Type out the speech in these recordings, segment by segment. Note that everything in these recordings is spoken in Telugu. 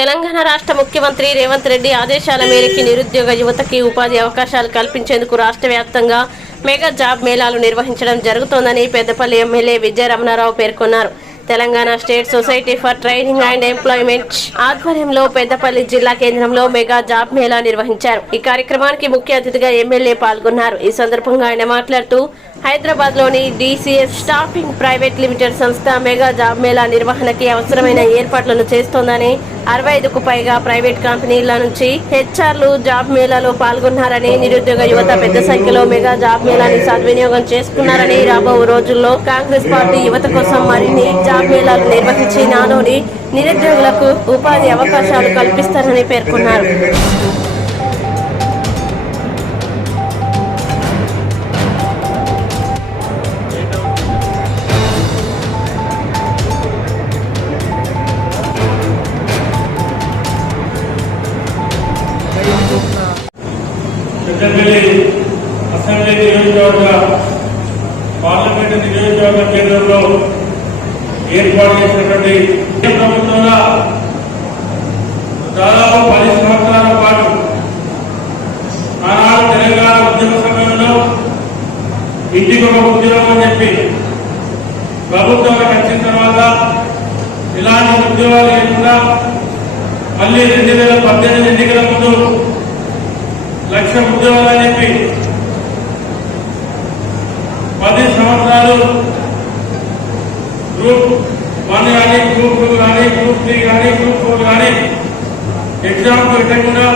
తెలంగాణ రాష్ట్ర ముఖ్యమంత్రి రేవంత్ రెడ్డి ఆదేశాల మేరకు నిరుద్యోగ యువతకి ఉపాధి అవకాశాలు కల్పించేందుకు రాష్ట్ర వ్యాప్తంగా మెగా జాబ్ మేళాలు నిర్వహించడం జరుగుతోందని పెద్దపల్లి ఎమ్మెల్యే విజయరమణారావు పేర్కొన్నారు. Telangana state society for training and employment ఆధ్వర్యంలో పెద్దపల్లి జిల్లా కేంద్రంలో మెగా జాబ్ మేళా నిర్వహించారు. ఈ కార్యక్రమానికి ముఖ్య అతిథిగా ఎమ్మెల్యే పాల్గొన్నారు. ఈ సందర్భంగా ఆయన మాట్లాడుతూ హైదరాబాద్లోని డిసిఎస్ స్టాఫింగ్ ప్రైవేట్ లిమిటెడ్ సంస్థ మెగా జాబ్ మేళా నిర్వహణకి అవసరమైన ఏర్పాట్లను చేస్తోందని అరవై ఐదుకు పైగా ప్రైవేట్ కంపెనీల నుంచి హెచ్ఆర్లు జాబ్ మేళాలో పాల్గొన్నారని నిరుద్యోగ యువత పెద్ద సంఖ్యలో మెగా జాబ్ మేళాని సద్వినియోగం చేసుకున్నారని రాబో రోజుల్లో కాంగ్రెస్ పార్టీ యువత కోసం మరిన్ని జాబ్ మేళాలు నిర్వహించి నాలోని నిరుద్యోగులకు ఉపాధి అవకాశాలు కల్పిస్తారని పేర్కొన్నారు. పెద్దపల్లి అసెంబ్లీ నియోజకవర్గ పార్లమెంటు నియోజకవర్గ కేంద్రంలో ఏర్పాటు చేసినటువంటి కేంద్ర ప్రభుత్వంలో దాదాపు పది సంవత్సరాల పాటు ఆనాడు తెలంగాణ ఉద్యమ సమయంలో ఇంటికి ఒక ఉద్యోగం అని చెప్పి ప్రభుత్వానికి వచ్చిన తర్వాత ఇలాంటి ఉద్యోగాలు లేకుండా మళ్ళీ రెండు వేల పద్దెనిమిది ఎన్నికల ముందు లక్ష ఉద్యోగాలని చెప్పి పది సంవత్సరాలు గ్రూప్ వన్ కానీ గ్రూప్ టూ కానీ గ్రూప్ త్రీ కానీ గ్రూప్ ఫోర్ కానీ ఎగ్జామ్ పెట్టకుండా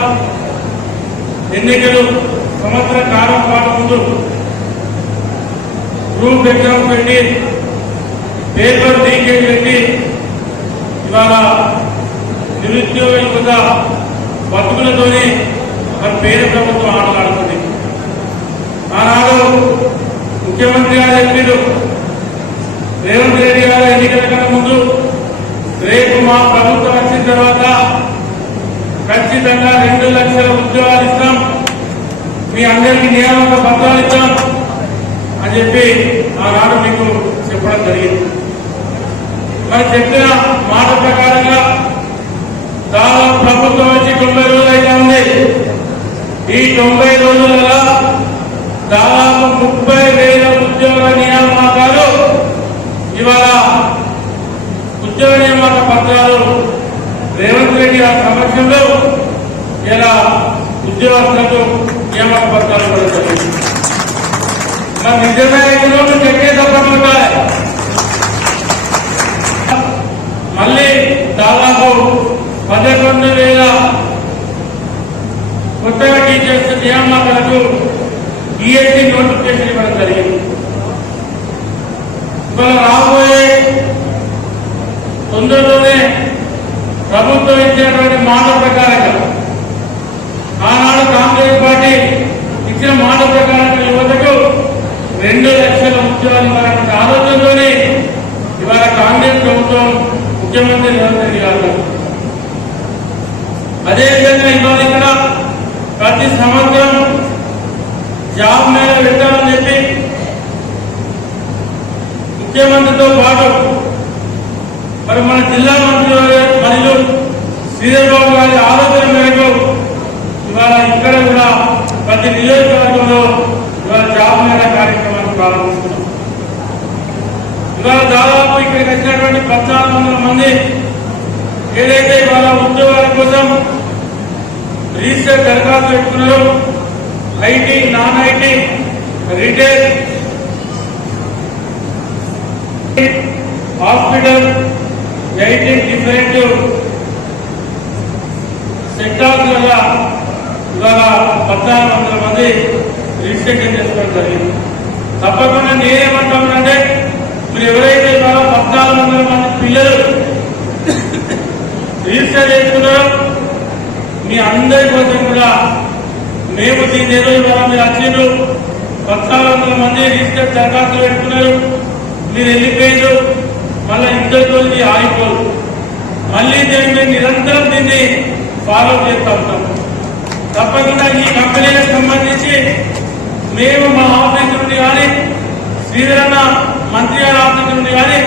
ఎన్నికలు సంవత్సర కాలం పాటు ముందు గ్రూప్ ఎగ్జామ్ పెట్టి పేపర్ లీకేజ్ పెట్టి ఇవాళ నిరుద్యోగ బతుకులతోనే పేద ప్రభుత్వం ఆటలాడుతుంది. ఆనాడు ముఖ్యమంత్రి గారు చెప్పారు రేవంత్ రెడ్డి గారు ఎన్నికల కన్నా ముందు రేపు మా ప్రభుత్వం వచ్చిన తర్వాత ఖచ్చితంగా రెండు లక్షల ఉద్యోగాలు ఇస్తాం. మీ అందరికీ నియామక పత్రాలు ఇస్తాం అని చెప్పి ఆనాడు మీకు చెప్పడం జరిగింది. మరి చెప్పిన మాట ప్రకారంగా దాదాపు ప్రభుత్వం వచ్చి తొంభై రోజులు అయితే ఉంది ఈ తొంభై రోజులలో దాదాపు ముప్పై వేల ఉద్యోగ నియామకాలు ఇవాళ ఉద్యోగ నియామక పత్రాలు రేవంత్ రెడ్డి గారి సమక్షంలో ఇలా ఉద్యోగస్తులకు నియామక పత్రాలు కూడా జరిగింది. మరి నిజమే ఈరోజు చెక్కే తప్పకుంటాయి మళ్ళీ దాదాపు పదకొండు వేల కొత్తగా టీచర్స్ నియామకాలకు డిఎస్సి నోటిఫికేషన్ ఇవ్వడం జరిగింది. ఇవాళ రాబోయే తొందరలోనే ప్రభుత్వం ఇచ్చినటువంటి మాట ప్రకారంగా ఆనాడు కాంగ్రెస్ పార్టీ ఇచ్చిన మాట ప్రకారంగా యువతకు రెండు లక్షల ఉద్యోగాలు ఇవ్వాలన్న ఆలోచనతోనే ఇవాళ కాంగ్రెస్ ప్రభుత్వం ముఖ్యమంత్రి రేవంత్ రెడ్డి గారు అదేవిధంగా ఇవాళ ఇక్కడ ప్రతి సంవత్సరం జాబ్ చెప్పి ముఖ్యమంత్రితో పాటు మరి మన జిల్లా మంత్రి వారి- మరియు శ్రీధర్ బాబు గారి ఆలోచన మేరకు ఇవాళ ఇక్కడ కూడా ప్రతి నియోజకవర్గంలో ఇవాళ జాబ్ మేళ కార్యక్రమాన్ని ప్రారంభిస్తున్నాం. ఇవాళ దాదాపు ఇక్కడికి వచ్చినటువంటి పద్నాలుగు వందల మంది ఏదైతే ఇవాళ ఉద్యోగాల కోసం రిజిస్టర్ దరఖాస్తు పెట్టుకున్నారో IT non IT retail hospital eighteen different sectors వల్ల ఇవాళ పద్నాలుగు వందల మంది రిజిస్ట్రేషన్ చేసుకోవడం జరిగింది. తప్పకుండా నేనేమంటానంటే మీరు ఎవరైతే ఇవాళ పద్నాలుగు వందల మంది పిల్లలు రిజిస్టర్ చేసుకున్నారో మీ అందరి కోసం కూడా మేము దీని ఏదో ఇవాళ మీరు వచ్చిండ్రు పద్నాలుగు వందల మంది రిజిస్టర్ దరఖాస్తు పెట్టుకున్నారు. మీరు వెళ్ళిపోయారు మళ్ళీ ఇద్దరితో ఆగిపోరు. మళ్ళీ దీన్ని నిరంతరం దీన్ని ఫాలో చేస్తూ ఉంటాం. తప్పకుండా ఈ కంపెనీలకు సంబంధించి మేము మా ఆఫీస్ నుండి కానీ శ్రీధరణ మంత్రి గారి ఆఫీస్ నుండి కానీ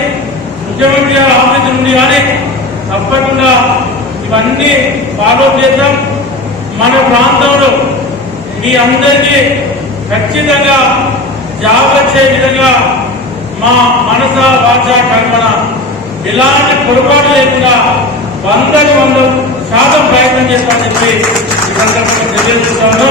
ముఖ్యమంత్రి గారి ఆఫీస్ నుండి కానీ తప్పకుండా ఇవన్నీ ఫాలో చేద్దాం. మన ప్రాంతంలో మీ అందరికీ ఖచ్చితంగా జాబ్ వచ్చే విధంగా మా మనస వాచ కల్పన ఎలాంటి పొరపాటు లేకుండా వందకి వంద శాతం ప్రయత్నం చేస్తామని చెప్పి ఈ సందర్భంగా తెలియజేస్తున్నాను